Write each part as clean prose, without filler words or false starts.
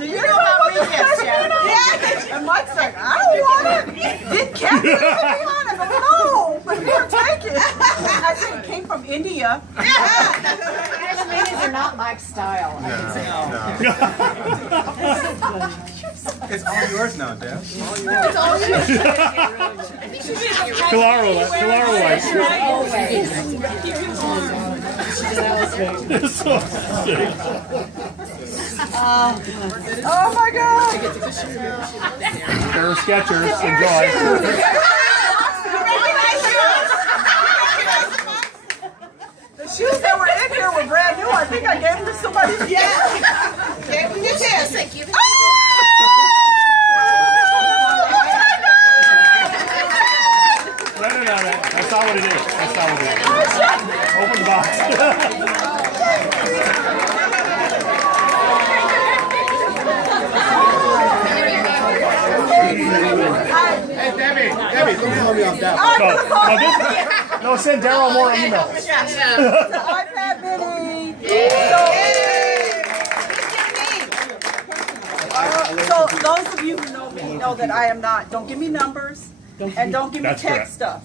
Do you know how we get, yeah. And Mike's like, I don't want it. Did Kathy put me on it? But no, but here, take it. I said it came from India. Pashminas are not Mike's style. No. It's all yours now, Deb. It's all yours. Clara likes it. Oh my God! They're Skechers. Enjoy. The shoes that were in here were brand new. I think I gave them to somebody. Yeah. Gave them to Tess. No. That's not what it is. That's not what it is. Open the box. Hey, Debbie, don't call me off that one. No, send Daryl more emails. It's an iPad mini. So those of you who know me know that I am not. Don't give me numbers and don't give me That's text correct. stuff.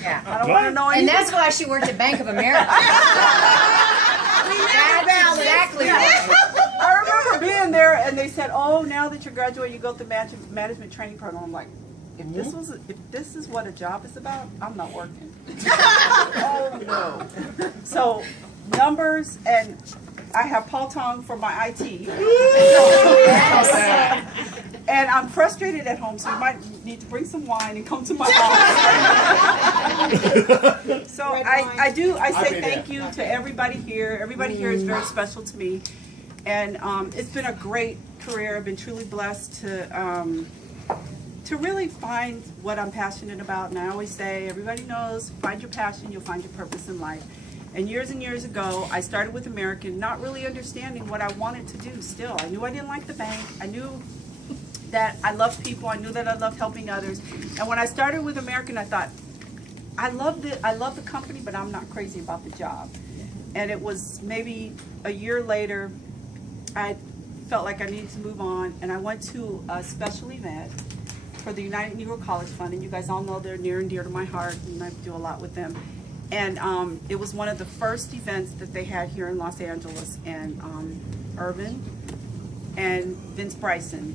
Yeah, I don't want to know anything. And that's why she worked at Bank of America. That's exactly right. I remember being there and they said, "Oh, now that you're graduating, you go through the management training program." I'm like, if this is what a job is about, I'm not working. Oh no. So numbers, and I have Paul Tong for my IT. And I'm frustrated at home, so you might need to bring some wine and come to my office. So I say thank you to everybody here. Everybody here is very special to me. And it's been a great career. I've been truly blessed to really find what I'm passionate about. And I always say, everybody knows, find your passion, you'll find your purpose in life. And years ago, I started with American, not really understanding what I wanted to do still. I knew I didn't like the bank. I knew that I loved people. I knew that I loved helping others. And when I started with American, I thought, I love the company, but I'm not crazy about the job. And it was maybe a year later, I felt like I needed to move on, and I went to a special event for the United Negro College Fund, and you guys all know they're near and dear to my heart, and I do a lot with them. And it was one of the first events that they had here in Los Angeles, and Irvin and Vince Bryson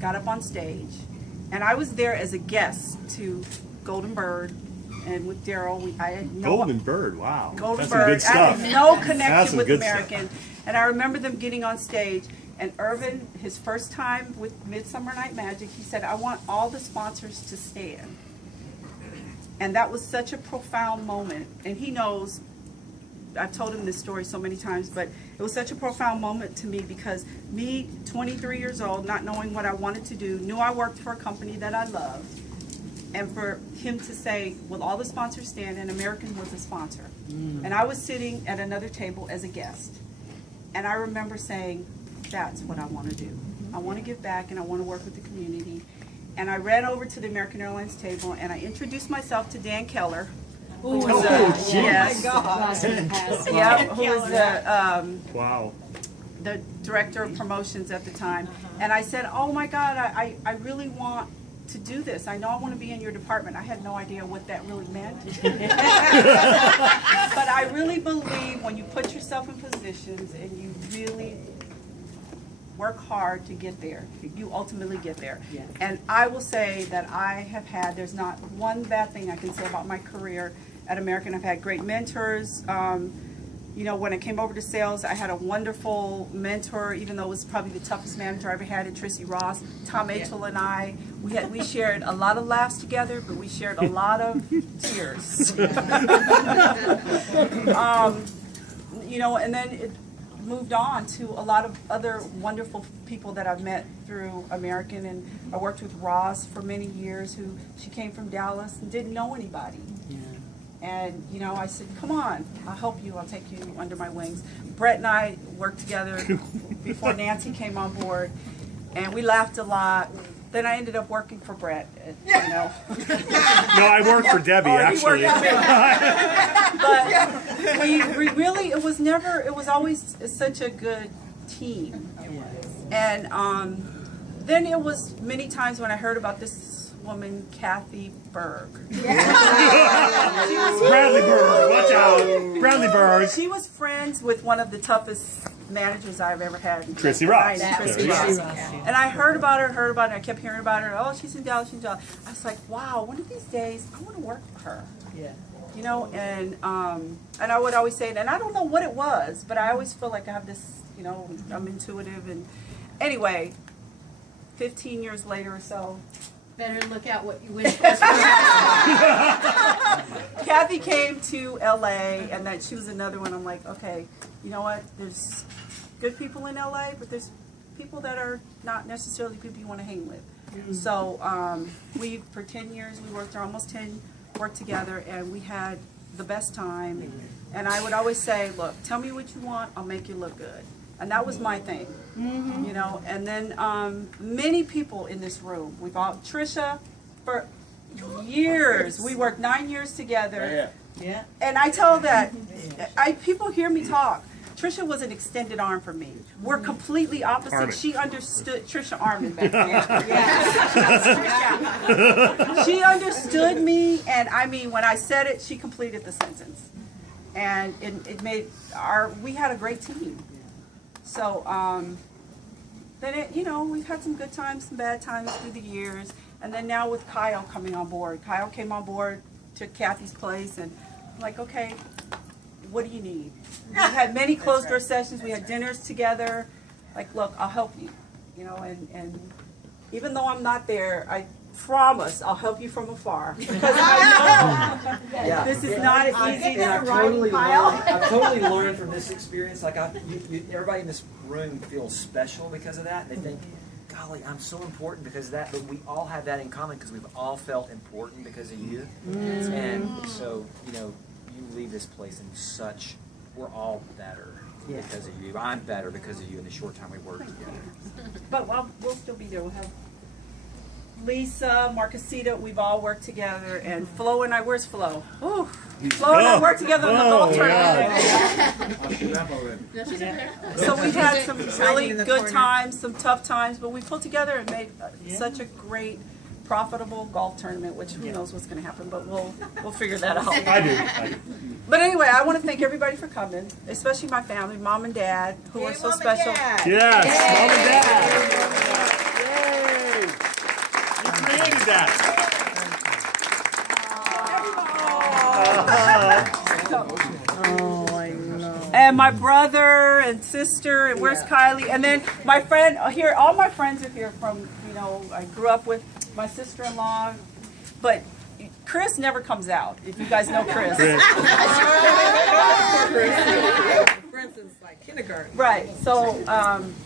got up on stage, and I was there as a guest to Golden Bird, and with Daryl, I had no Golden Bird, wow. Golden That's Bird. some good stuff. I had no That's connection some with good American, and I remember them getting on stage. And Irvin, his first time with Midsummer Night Magic, he said, "I want all the sponsors to stand." And that was such a profound moment. And he knows, I've told him this story so many times, but it was such a profound moment to me because me, 23 years old, not knowing what I wanted to do, knew I worked for a company that I loved. And for him to say, "Will all the sponsors stand?" and American was a sponsor. And I was sitting at another table as a guest. And I remember saying, that's what I want to do. I want to give back and I want to work with the community. And I ran over to the American Airlines table and I introduced myself to Dan Keller, who was the director of promotions at the time. And I said, "Oh my God, I really want to do this. I know I want to be in your department." I had no idea what that really meant. But I really believe when you put yourself in positions and you really work hard to get there, you ultimately get there. Yeah. And I will say that I have had, there's not one bad thing I can say about my career at American. I've had great mentors. You know, when I came over to sales, I had a wonderful mentor, even though it was probably the toughest manager I ever had, at Tracy Ross. Tom Achel and I, we shared a lot of laughs together, but we shared a lot of tears. You know, and then it moved on to a lot of other wonderful people that I've met through American, and I worked with Ross for many years, she came from Dallas and didn't know anybody. Yeah. And, you know, I said, "Come on, I'll help you, I'll take you under my wings." Brett and I worked together before Nancy came on board, and we laughed a lot. Then I ended up working for Brett, you know. No, I worked for Debbie, actually. But we really, it was always such a good team. And then it was many times when I heard about this woman, Kathy Berg. Bradley Bird, watch out. Bradley Bird. She was friends with one of the toughest managers I've ever had. Trissy Ross. Trissy Ross. And I heard about her, and I kept hearing about her. Oh, she's in Dallas, she's in Dallas. I was like, wow, one of these days, I want to work for her. Yeah. You know, and I would always say it, and I don't know what it was, but I always feel like I have this, you know, I'm intuitive. And anyway, 15 years later or so, Better look out what you wish for. Kathy came to LA, and that she was another one. I'm like, okay, you know what? There's good people in LA, but there's people that are not necessarily people you want to hang with. So for 10 years, we worked, or almost 10, worked together, and we had the best time. And I would always say, look, tell me what you want, I'll make you look good. And that was my thing, you know. And then many people in this room, we've all, Trisha, for years, we worked 9 years together. Yeah. And I tell that, people hear me talk. Trisha was an extended arm for me. We're completely opposite. Armin. She understood, Trisha Armin back then. Yeah. She understood me, and I mean, when I said it, she completed the sentence. And it made we had a great team. So, then you know, we've had some good times, some bad times through the years. And then now with Kyle coming on board. Kyle came on board, took Kathy's place, and I'm like, okay, what do you need? We had many closed door sessions. We had dinners together. Like, look, I'll help you. You know, and even though I'm not there, I promise I'll help you from afar. Because I know this is not easy to I've totally learned from this experience. Like, everybody in this room feels special because of that. They think, golly, I'm so important because of that. But we all have that in common because we've all felt important because of you. And so, you know, you leave this place in such, we're all better because of you. I'm better because of you in the short time we work together. But we'll still be there. We'll have Lisa, Marquesita, we've all worked together, and Flo and I, where's Flo? Ooh, Flo and I worked together in the golf tournament. So we've had some really good times, some tough times, but we pulled together and made such a great, profitable golf tournament, which who knows what's going to happen, but we'll figure that out. I do. But anyway, I want to thank everybody for coming, especially my family, Mom and Dad, who are so special. Yes, Mom and Dad. You created that. And my brother and sister, and where's Kylie? And then my friend here, all my friends are here from, you know, I grew up with my sister-in-law, but Chris never comes out, if you guys know Chris. For instance, like kindergarten. Right, so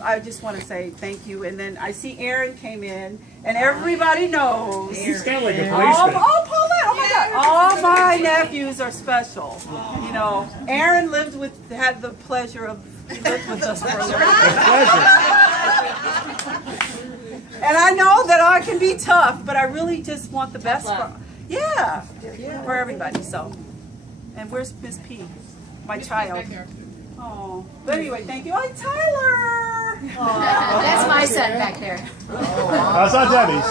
I just want to say thank you. And then I see Aaron came in, and everybody knows. He's kind of like a Oh, policeman. Paulette, oh my God. All my nephews are special. You know, Aaron had the pleasure of, he lived with us for a little bit. And I know that I can be tough, but I really just want the best for everybody. So, and where's Miss P, my child? Oh, but anyway, thank you. Hi, Tyler. That's my son back there. That's not Debbie's.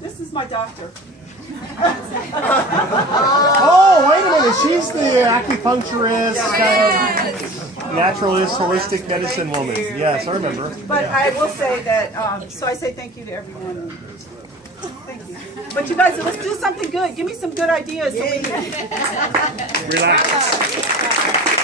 This is my doctor. Oh, wait a minute. She's the acupuncturist, kind of naturalist, holistic medicine woman. Yes, I remember. But I will say that, so I say thank you to everyone. Thank you. But you guys, let's do something good. Give me some good ideas so we can Relax.